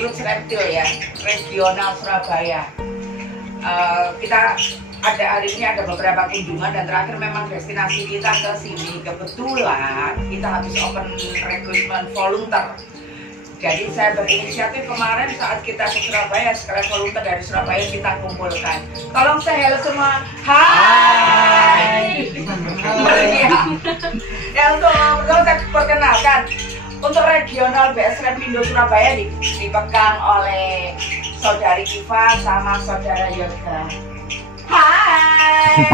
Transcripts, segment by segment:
Roots Reptil ya, regional Surabaya. Kita ada hari ini ada beberapa kunjungan dan terakhir memang destinasi kita ke sini. Kebetulan kita habis open recruitment volunteer. Jadi saya berinisiatif kemarin saat kita ke Surabaya, sekalian volunteer dari Surabaya kita kumpulkan. Tolong saya halo semua. Hai. Ya untuk saya perkenalkan, untuk regional BS Repindo Surabaya dipegang oleh Saudari Iva sama Saudara Yoga. Hai.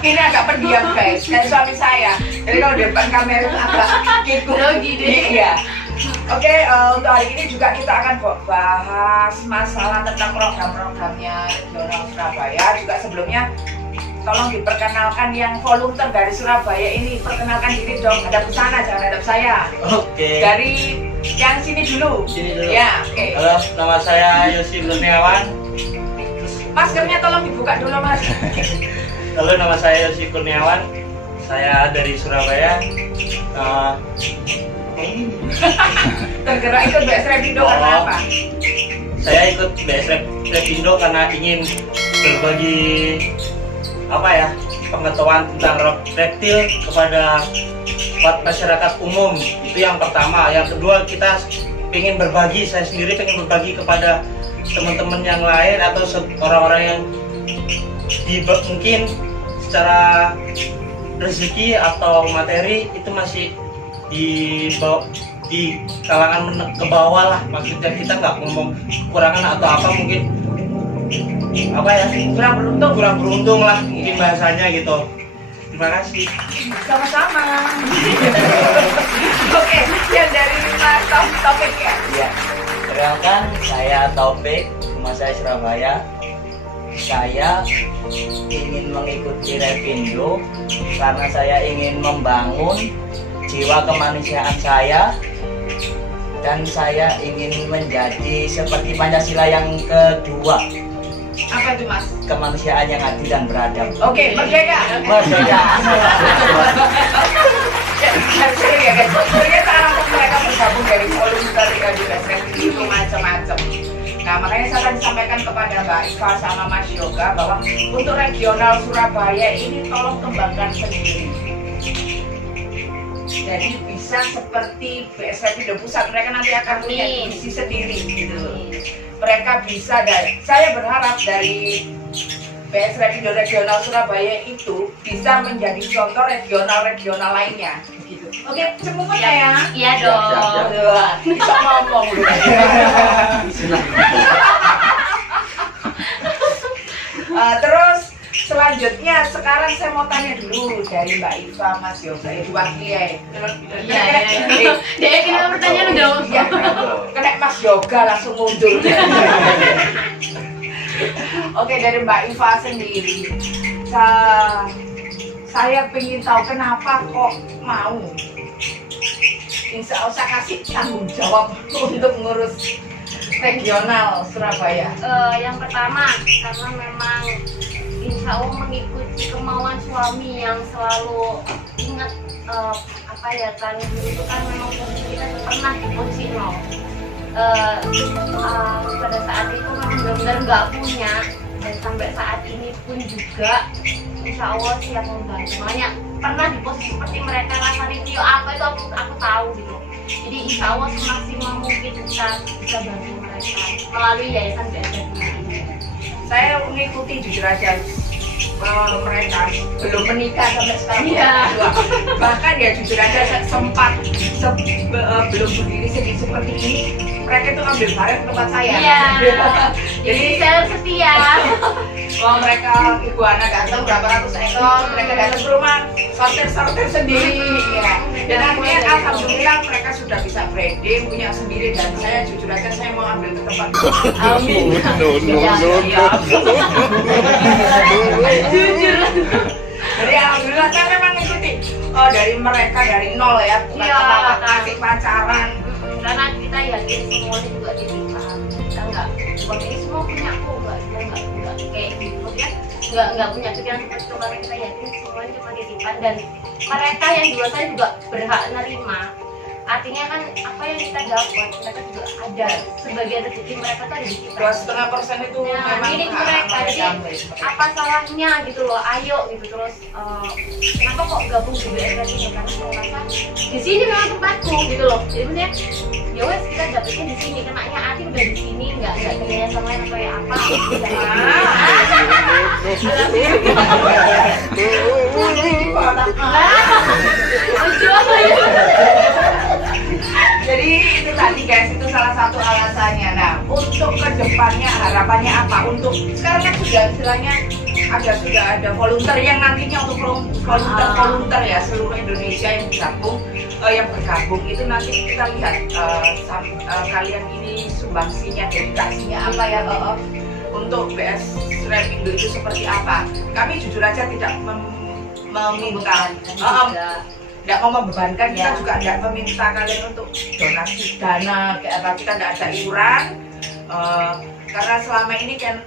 Ini agak pendiam guys, kayak suami saya. Jadi kalau di depan kamera itu agak grogi deh. Iya. Oke, untuk hari ini juga kita akan bahas masalah tentang program-programnya regional Surabaya. Juga sebelumnya tolong diperkenalkan yang volunteer dari Surabaya ini, perkenalkan diri dong. Ada busana, jangan hadap saya. Oke. Dari yang sini dulu. Sini dulu. Ya, oke. Halo, nama saya Yosi Kurniawan. Maskernya tolong dibuka dulu mas. Halo, nama saya Yosi Kurniawan. Saya dari Surabaya. Tergerak ikut BS Repindo karena apa? Saya ikut BS Repindo karena ingin berbagi pengetahuan tentang reptil kepada masyarakat umum. Itu yang pertama. Yang kedua, kita ingin berbagi, saya sendiri ingin berbagi kepada teman-teman yang lain atau orang-orang yang mungkin secara rezeki atau materi itu masih di kalangan ke bawah lah. Maksudnya kita nggak ngomong kekurangan atau apa, mungkin kurang beruntung lah mungkin bahasanya gitu. Terima kasih. Sama-sama. Oke, yang dari Mas Taufik ya. Iya. Perkenalkan, saya Taufik, rumah saya Surabaya. Saya ingin mengikuti Repindo karena saya ingin membangun jiwa kemanusiaan saya, dan saya ingin menjadi seperti Pancasila yang kedua. Apa itu mas? Kemanusiaan yang adil dan beradab. Oke, merdeka. Merdeka. Ya guys, ternyata anak mereka bergabung dari volunteer di BSREP itu macam-macam. Nah makanya saya akan sampaikan kepada Mbak Iva sama Mas Yoga bahwa untuk regional Surabaya ini tolong kembangkan sendiri. Jadi bisa seperti BS Repindo Pusat, mereka nanti akan punya divisi sendiri gitu. Mereka bisa, dan saya berharap dari BS Repindo Regional Surabaya itu bisa menjadi contoh regional-regional lainnya gitu. Oke, cepet ya. Iya dong. Bisa ngomong lu. Terus selanjutnya sekarang saya mau tanya dulu dari Mbak Iva, Mas Yoga, diwakili ya. Dia kira pertanyaan udah. Iya, kena Mas Yoga langsung mundur. Oke, dari Mbak Iva sendiri, saya ingin tahu kenapa kok mau. Insya Allah saya kasih tanggung jawab untuk ngurus regional Surabaya. Yang pertama, karena memang insya Allah mengikuti kemauan suami yang selalu ingat kan dulu itu kan memang posisi kita pernah di posisi nol. Pada saat itu memang benar-benar nggak punya, dan sampai saat ini pun juga insya Allah siap membantu. Makanya pernah di posisi seperti mereka, rasa review apa itu aku tahu gitu. Jadi insya Allah semaksimal mungkin kita bisa bantu mereka melalui yayasan BSREP ini. Saya mengikuti jujur aja mereka belum menikah sampai sekarang. Iya. Bahkan ya jujur aja sempat belum berdiri sendiri seperti ini, mereka itu ambil barang ke tempat saya. Iya. Jadi saya setia. Mereka ibu anak datang berapa ratus ekor, mereka datang ke rumah sortir sendiri ya. Dan akhirnya alhamdulillah mereka sudah bisa breeding, punya sendiri, dan saya jujur aja saya mau ambil ke tempat. Amin. Jujur. Jadi alhamdulillah saya memang ngikuti dari mereka dari nol ya, bukan apa-apa kasih pacaran. Karena kita yakin semuanya juga titipan. Kita ini semua punya aku, nggak kayak gitu ya. Nggak punya pikiran seperti itu, karena kita yakin semuanya cuma titipan, dan mereka yang dua saya juga berhak nerima artinya kan apa yang kita dapat mereka juga ada sebagian rezeki mereka tuh ada di kita. 2,5% itu Ya, memang milik mereka. Jadi apa salahnya gitu loh, ayo gitu. Terus kenapa kok gabung di BSR ini? Karena saya merasa di sini memang tempatku gitu loh. Jadi maksudnya ya wes kita dapetnya di sini, kenanya Ati udah di sini, nggak kerjanya sama lain atau ya apa. Jadi itu tadi guys, itu salah satu alasannya. Nah, untuk kedepannya harapannya apa? Untuk sekarang kan sudah istilahnya sudah ada volunteer yang nantinya untuk volunteer ya seluruh Indonesia yang bergabung itu nanti kita lihat kalian ini sumbangsinya, dedikasinya apa ya untuk BS Repindo itu seperti apa. Kami jujur aja tidak meminta. Tidak mau membebankan, kita juga tidak meminta kalian untuk donasi dana kayak apa, kita tidak ada iuran karena selama ini kan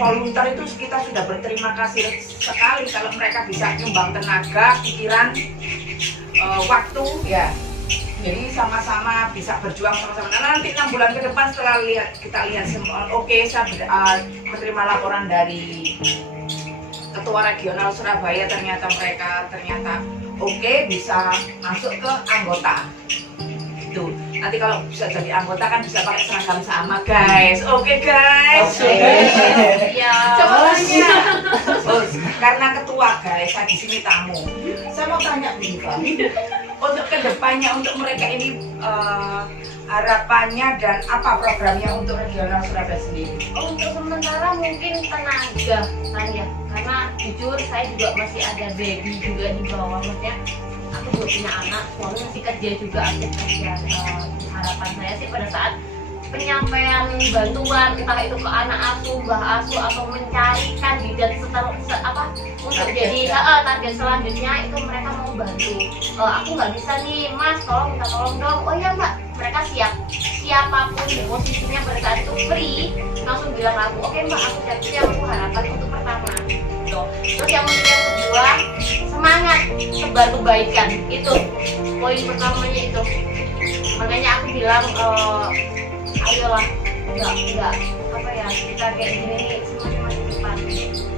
volunteer itu kita sudah berterima kasih sekali kalau mereka bisa nyumbang tenaga, pikiran, waktu ya. Jadi sama-sama bisa berjuang sama-sama. Nah, nanti 6 bulan ke depan setelah kita lihat semua oke, saya menerima laporan dari Ketua Regional Surabaya, ternyata mereka oke, bisa masuk ke anggota. Itu nanti kalau bisa jadi anggota kan bisa pakai seragam sama guys. Oke guys. Ya. Coba tanya. Karena ketua guys, saya di sini tamu. Saya mau tanya nih Pak. Untuk kedepannya untuk mereka ini harapannya dan apa programnya untuk regional Surabaya sendiri? Untuk sementara mungkin tenaga kan ya, karena jujur saya juga masih ada baby juga di bawah, maksudnya aku juga punya anak, suami masih kerja juga, aku kerja. Harapan saya sih pada saat penyampaian bantuan entah itu ke anak asuh, mbah asuh atau mencari kandidat untuk jadi target selanjutnya itu mereka mau bantu. Aku nggak bisa nih mas, minta tolong dong. Oh ya mbak, mereka siap. Siapapun di posisinya pada saat itu free langsung bilang aku, oke mbak aku siap. Yang aku harapkan untuk pertama. Terus yang kedua, semangat sebar kebaikan, itu poin pertamanya itu. Makanya aku bilang ayolah, enggak apa ya, kita kayak gini nih semakin cepat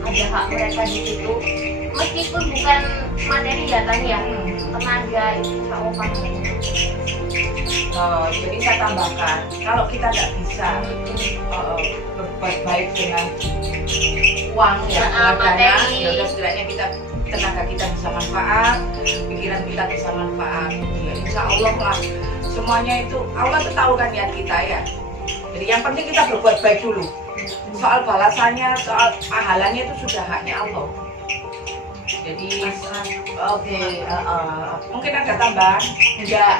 ada hak mereka di situ, meskipun bukan materi datangnya, tenaga itu insya Allah. Jadi saya tambahkan, kalau kita tidak bisa berbuat baik dengan uang ya, materi, ya udah setidaknya tenaga kita bisa manfaat, pikiran kita bisa manfaat. Ya insya Allah lah, semuanya itu Allah tuh tahu kan niat kita ya. Jadi yang penting kita berbuat baik dulu. Soal balasannya, soal pahalanya itu sudah haknya Allah. Jadi oke, mungkin ada tambahan? Enggak.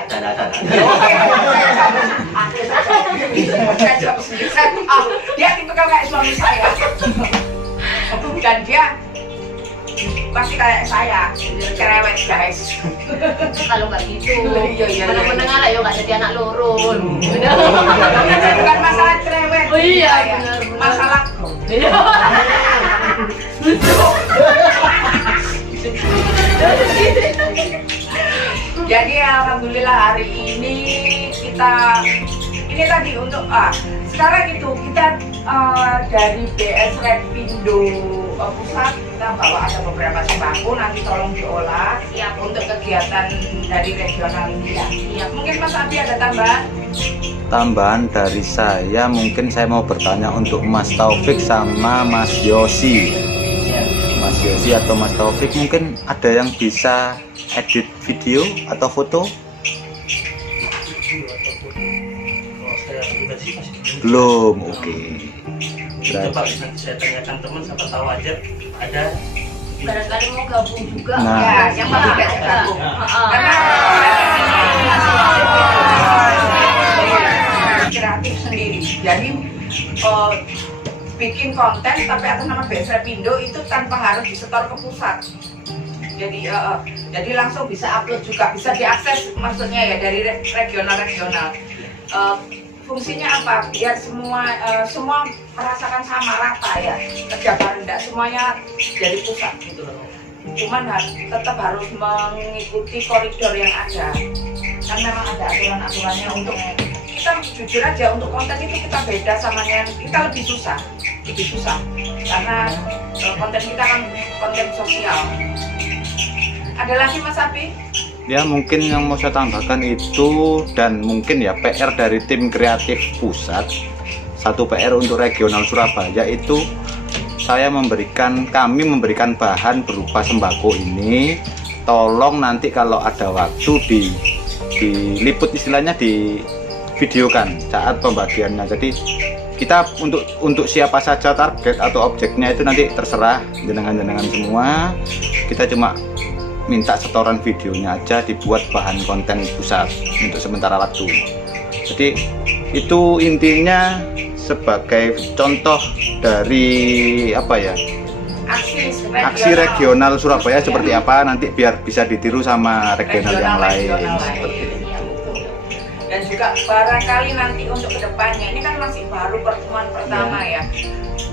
Dia tipikal kayak suami saya. Dan dia pasti kayak saya, cerewet guys. Kalau nggak gitu, Iya. menengah lah, nggak jadi anak lurun. Bukan masalah cerewet. Oh iya, ya. benar. Masalah Jadi alhamdulillah hari ini kita tadi untuk sekarang itu kita dari BS Repindo pusat kita bawa ada beberapa sembako, nanti tolong diolah Siap. untuk kegiatan dari regional ini ya. Iya. Mungkin Mas Abi ada Tambahan dari saya, mungkin saya mau bertanya untuk Mas Taufik sama Mas Yosi. Mas Yosi atau Mas Taufik, mungkin ada yang bisa edit video atau foto? Belum, oke. Coba nanti saya tanyakan teman, siapa tahu aja ada. Barangkali mau gabung juga. Nah. ya, yang pasti gak gabung. Karena kreatif sendiri. Jadi bikin konten tapi atas nama BS Repindo itu tanpa harus disetor ke pusat. Jadi langsung bisa upload juga, bisa diakses maksudnya ya dari regional. Fungsinya apa? Biar semua merasakan sama rata ya, kerja bareng, tidak semuanya dari pusat gitu loh. Cuman tetap harus mengikuti koridor yang ada. kan memang ada aturan-aturannya. Untuk kita jujur aja, untuk konten itu kita beda sama yang kita lebih susah karena konten kita kan konten sosial. Ada lagi Mas Abi? Ya mungkin yang mau saya tambahkan itu, dan mungkin ya PR dari tim kreatif pusat, satu PR untuk regional Surabaya itu kami memberikan bahan berupa sembako ini. Tolong nanti kalau ada waktu diliput, istilahnya di videokan saat pembagiannya. Jadi kita untuk siapa saja target atau objeknya itu nanti terserah jenengan semua. Kita cuma minta setoran videonya aja dibuat bahan konten pusat untuk sementara waktu. Jadi itu intinya sebagai contoh dari apa ya, aksi regional Surabaya seperti apa, nanti biar bisa ditiru sama regional yang lain. Seperti itu. Dan juga barangkali nanti untuk kedepannya, ini kan masih baru pertemuan pertama ya,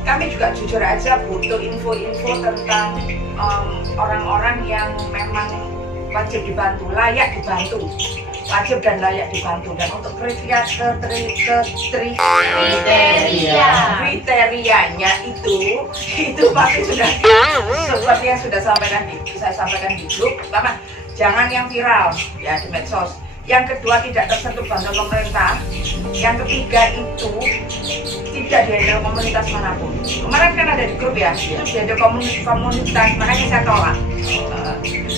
kami juga jujur aja butuh info-info tentang orang-orang yang memang wajib dibantu, layak dibantu, wajib dan layak dibantu. Dan untuk kriterianya itu pasti sudah seperti yang sudah saya sampaikan di grup. Pertama, jangan yang viral ya di medsos. Yang kedua, tidak tersentuh bantuan pemerintah. Yang ketiga itu tidak dihandle komunitas manapun. Kemarin kan ada di grup ya, itu dihandle komunitas, makanya saya tolak.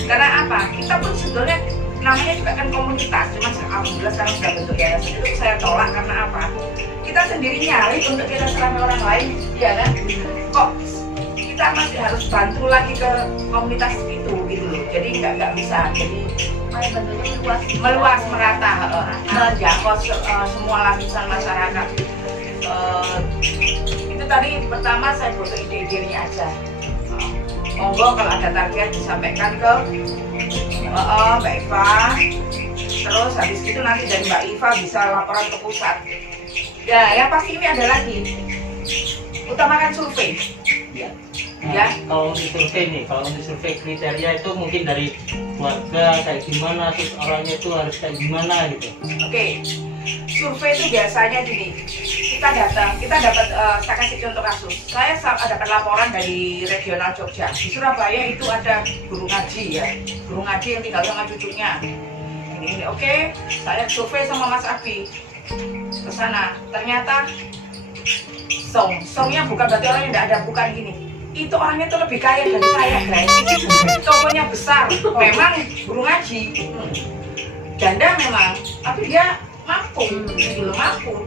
Karena apa? Kita pun sebetulnya namanya juga kan komunitas, cuma alhamdulillah sekarang sudah bentuk yayasan. Itu saya tolak karena apa? Kita sendiri nyari untuk kita serang orang lain, ya kan? Kok kita masih harus bantu lagi ke komunitas itu gitu loh. Jadi nggak bisa. Jadi bentuknya meluas merata, menjangkau semua lapisan masyarakat. Itu tadi pertama saya butuh ide-idenya aja. Monggo kalau ada target disampaikan ke Mbak Iva. Terus habis itu nanti dari Mbak Iva bisa laporan ke pusat. Ya, yang pasti ini ada lagi. Utamakan survei. Ya. Kalau untuk survei kriteria itu mungkin dari keluarga kayak gimana, terus orangnya itu harus kayak gimana gitu. Oke. Survei itu biasanya gini, kita dapat, saya kasih contoh kasus. Saya dapat laporan dari regional Jogja. Di Surabaya itu ada guru ngaji ya, guru ngaji yang tinggal sama cucunya. Ini oke, saya survei sama Mas Abi ke sana. Ternyata songnya bukan berarti orang yang tidak ada, bukan gini. Itu orangnya tuh lebih kaya dari saya guys. Tokonya besar, memang guru ngaji, janda memang, tapi dia mampu,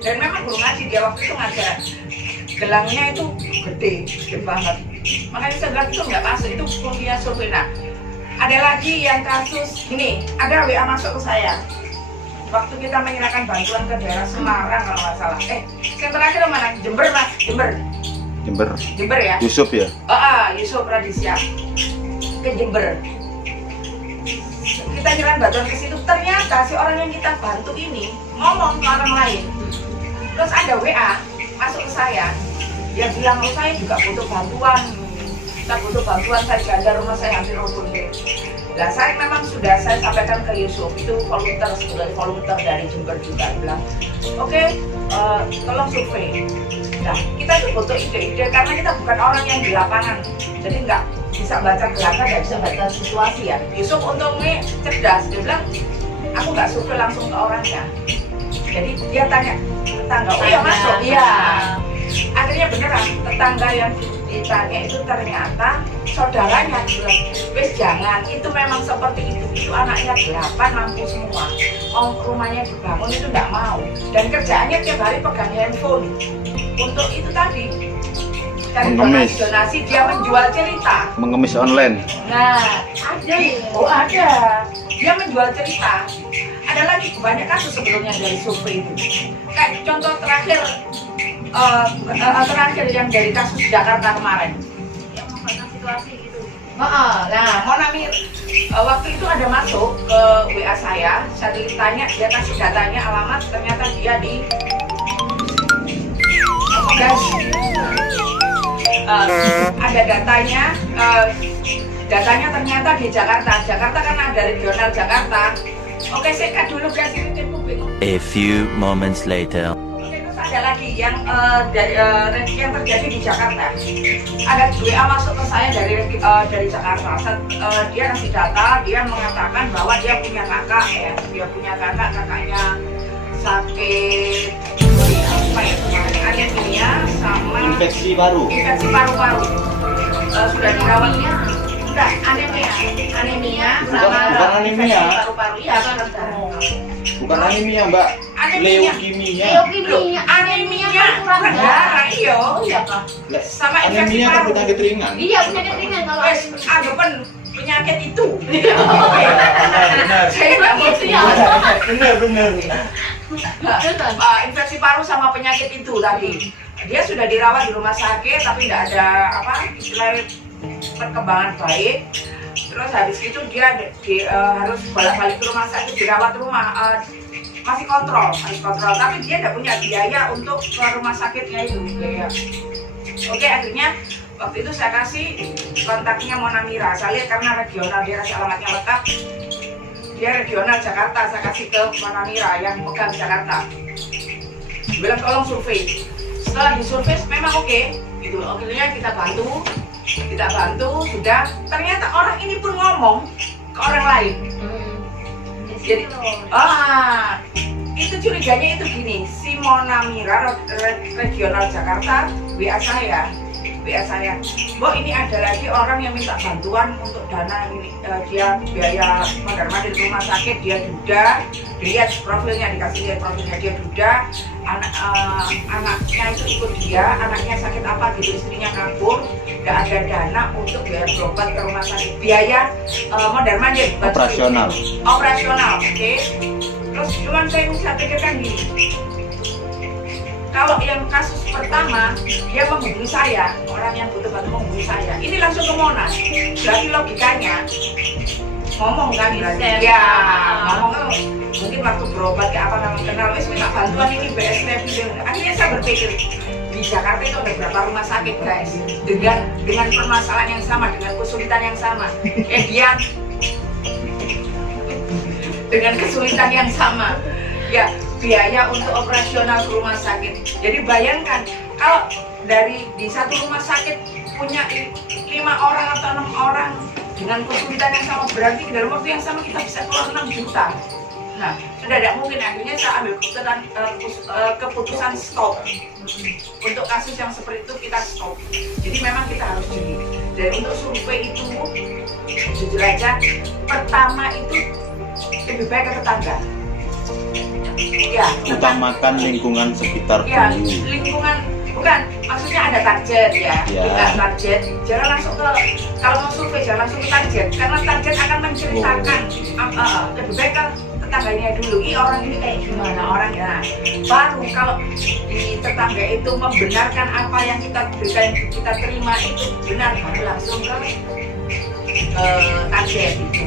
dan memang guru ngaji. Dia waktu itu ngajar, gelangnya itu gede banget. Makanya saya bilang itu nggak masuk, itu kuliah survei. Nah, ada lagi yang kasus gini, ada WA masuk ke saya. Waktu kita menyerahkan bantuan ke daerah Semarang kalau nggak salah. Yang terakhir mana? Jember Mas, Jember ya. Yusuf ya. Yusuf Radisya ke Jember. Kita nyerahin bantuan ke situ. Ternyata si orang yang kita bantu ini ngomong ke orang lain. Terus ada WA masuk ke saya. Dia bilang, saya juga butuh bantuan. Kita butuh bantuan, saya jaga rumah saya hampir roboh. Nah, saya memang sudah saya sampaikan ke Yusuf, itu volunteer dari Jember juga, bilang, oke, tolong survei. Nah, kita itu butuh ide-ide karena kita bukan orang yang di lapangan, jadi nggak bisa baca gerakan, nggak bisa baca situasi ya. Yusuf untungnya cerdas, dia bilang, aku nggak survei langsung ke orangnya. Jadi dia tanya tetangga, oh iya masuk, iya. Akhirnya beneran tetangga yang ditanya itu ternyata saudaranya bilang, wes jangan, itu memang seperti itu anaknya 8 mampu semua, rumahnya dibangun itu nggak mau, dan kerjaannya tiap hari pegang handphone untuk itu tadi, dari donasi dia menjual cerita, mengemis online. Nah ada, dia menjual cerita. Ada lagi banyak kasus sebelumnya dari survei itu, kayak contoh terakhir yang dari kasus Jakarta kemarin yang membantu situasi gitu. Nah, Monami waktu itu ada masuk ke WA saya ditanya, dia kasih datanya, alamat, ternyata dia di ada datanya ternyata di Jakarta karena ada regional Jakarta. Oke, sekat dulu kasih rutin publik. A few moments later. Terus ada lagi yang yang terjadi di Jakarta. Ada WA masuk ke saya dari Jakarta. Dia kasih data, dia mengatakan bahwa dia punya kakak ya, kakaknya sakit apa ya kemarin, anemia sama Infeksi paru. paru-paru. Sudah dirawat. Udah anemia sama bukan anemia. infeksi paru-paru. Iya, benar. Bukan anemia, Mbak. Anemia. Leukemia. Anemia kurang darah, iya. Iya kak. Sama infeksi Anemia kan paru. penyakit ringan. Iya penyakit ringan kalau Wes, anggapan penyakit itu. Benar. Saya nggak mau gitu ya. Benar. infeksi paru sama penyakit itu tadi. Dia sudah dirawat di rumah sakit, tapi tidak ada istilahnya perkembangan baik. Terus habis itu dia harus bolak-balik ke rumah sakit, dirawat masih kontrol. Tapi dia tidak punya biaya untuk ke rumah sakitnya itu. Biaya. Oke, akhirnya waktu itu saya kasih kontaknya Mona Mira. Saya lihat karena regional, dia kasih alamatnya lengkap. Dia regional Jakarta, saya kasih ke Mona Mira yang pegang Jakarta. Bilang tolong survei. Setelah disurvei memang oke, gitu. Akhirnya kita bantu, sudah. Ternyata orang ini pun ngomong ke orang lain. Jadi, itu curiganya itu gini, si Mona Mira regional Jakarta WA saya, Bo ini ada lagi orang yang minta bantuan untuk dana ini, dia biaya mondar-mandir rumah sakit, dia duda, dilihat profilnya, dikasih lihat profilnya, dia duda, anaknya itu ikut dia, anaknya sakit apa gitu, istrinya kabur, nggak ada dana untuk biaya berobat ke rumah sakit, biaya mondar-mandir Operasional. oke. Terus cuman saya pikirkan gini, kalau yang kasus pertama dia menghubungi saya, orang yang butuh bantu menghubungi saya, ini langsung ke Mona, berarti logikanya ngomong kan berarti ya ngomong kan mungkin waktu berobat kayak apa namanya kenal, wes minta bantuan ini BS Revision. Akhirnya saya berpikir di Jakarta itu ada berapa rumah sakit guys dengan permasalahan yang sama, dengan kesulitan yang sama, dia dengan kesulitan yang sama ya, biaya untuk operasional ke rumah sakit. Jadi bayangkan kalau di satu rumah sakit punya 5 orang atau 6 orang dengan kesulitan yang sama, berarti dalam waktu yang sama kita bisa keluar 6 juta. Nah, sudah tidak mungkin, akhirnya saya ambil keputusan stop. Untuk kasus yang seperti itu kita stop. Jadi memang kita harus jeli. Dan untuk survei itu jujur aja, pertama itu lebih baik ke tetangga. Ya, Utamakan lingkungan sekitar ya, dulu. lingkungan, bukan, maksudnya ada target ya, bukan target. Jangan langsung kalau mau survei jangan langsung ke target, karena target akan menceritakan. Lebih baik ke tetangganya dulu, orang ini kayak gimana orangnya. Baru kalau di tetangga itu membenarkan apa yang kita berikan, kita terima itu benar, baru langsung ke target itu.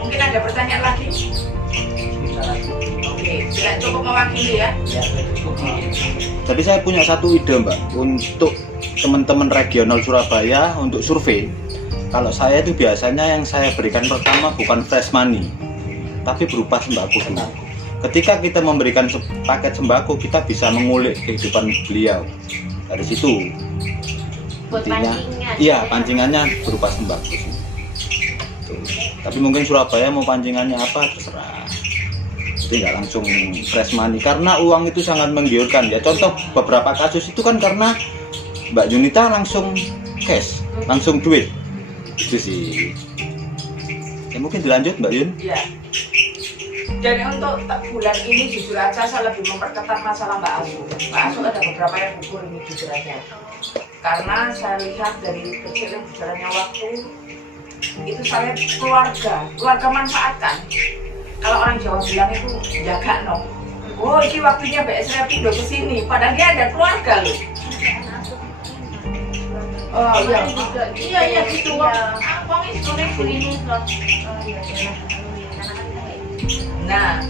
Mungkin ada pertanyaan lagi? Oke, tidak cukup mewakili ya. Jadi saya punya satu ide Mbak, untuk teman-teman regional Surabaya untuk survei. Kalau saya itu biasanya yang saya berikan pertama bukan fresh money, tapi berupa sembako dulu. Ketika kita memberikan paket sembako, kita bisa mengulik kehidupan beliau. Dari situ. Buat Intinya, pancingan. iya, pancingannya berupa sembako. Tuh. Tapi mungkin Surabaya mau pancingannya apa terserah. Jadi nggak langsung fresh money, karena uang itu sangat menggiurkan ya. Contoh beberapa kasus itu kan karena Mbak Junita langsung cash, langsung duit. Itu sih. Ya mungkin dilanjut Mbak Yun. Iya. Dan untuk bulan ini jujur aja saya lebih memperketat masalah Mbak Asu. Mbak Asu ada beberapa yang gugur ini jujur aja. Karena saya lihat dari kecil yang berjalannya waktu itu saya keluarga manfaatkan. Kalau orang Jawa bilang itu jaga no. Oh, ini waktunya BS Repindo kesini. Padahal dia ada keluarga loh. Oh iya, iya gitu. Wong itu Ini loh. Nah,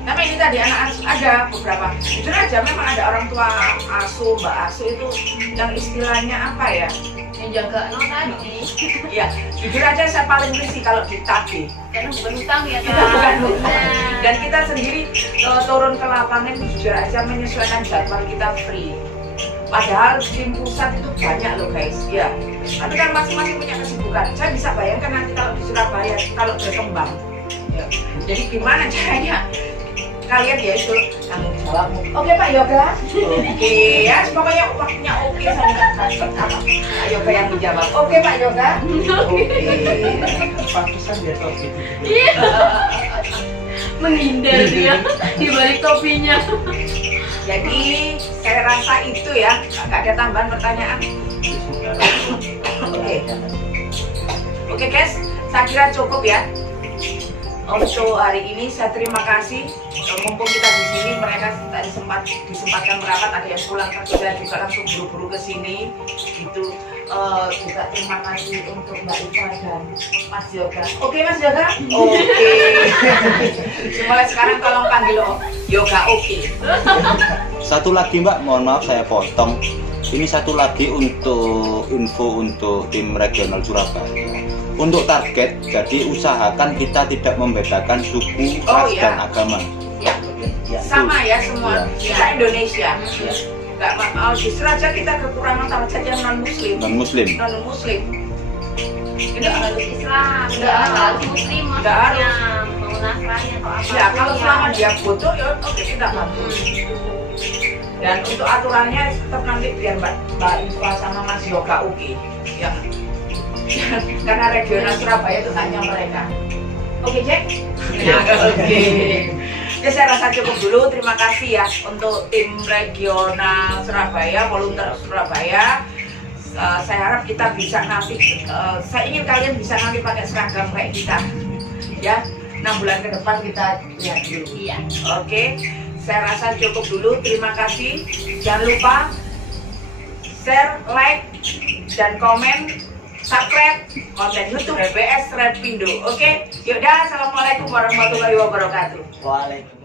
Tapi ini tadi anak asuh ada beberapa. Jujur aja memang ada orang tua asuh, mbak asuh itu yang istilahnya apa ya? Yang jaga no tadi. Iya, jujur aja saya paling risih kalau ditagih. Karena bukan utang ya Kita bukan utang. Dan kita sendiri turun ke lapangan jujur aja menyesuaikan jadwal kita free. Padahal tim pusat itu banyak loh guys, ya. Tapi kan masing-masing punya kesibukan. Saya bisa bayangkan nanti kalau di Surabaya kalau berkembang. Ya. Jadi gimana caranya? Kalian ya itu tanggung jawabmu. Oke Pak Yoga. Oke ya, pokoknya waktunya oke saya Pak Yoga yang menjawab. Oke Pak Yoga. Oke. Pantesan dia topik. Menghindar dia di balik topinya. Jadi saya rasa itu ya, nggak ada tambahan pertanyaan. Oke guys, saya kira cukup ya. Untuk hari ini saya terima kasih. Mumpung kita di sini, mereka tadi disempatkan merapat, ada yang pulang kerja juga langsung buru-buru ke sini. Itu juga terima kasih untuk Mbak Iva dan Mas Yoga. Oke Mas Yoga? Oke. Mulai sekarang tolong panggil Yoga oke. Satu lagi Mbak, mohon maaf saya potong. Ini satu lagi untuk info untuk tim regional Surabaya. Untuk target, jadi usahakan kita tidak membedakan suku, ras, iya. dan agama. Ya, Ya. sama ya semua. Ya. Kita Indonesia. Ya. Nggak mau justru aja kita kekurangan sama saja non-muslim. Non-muslim. Non-muslim. Ini Nggak harus Islam, nggak harus Muslim, Nggak maksudnya mau Nasrani atau apa. ya kalau selama dia bodoh ya oke kita bantu. Dan untuk aturannya tetap nanti biar Mbak Iva sama Mas Yoga oke. Ya. Karena regional Surabaya itu hanya mereka. Oke Jack? Ya, oke. Ya saya rasa cukup dulu. Terima kasih ya untuk tim regional Surabaya, volunteer Surabaya. Saya harap kita bisa nanti. Saya ingin kalian bisa nanti pakai seragam kayak kita. Ya, 6 bulan ke depan kita lihat dulu. Iya. Oke, saya rasa cukup dulu. Terima kasih. Jangan lupa share, like, dan komen, subscribe konten YouTube BBS Repindo. Oke, yaudah. Assalamualaikum warahmatullahi wabarakatuh. Waalaikumsalam.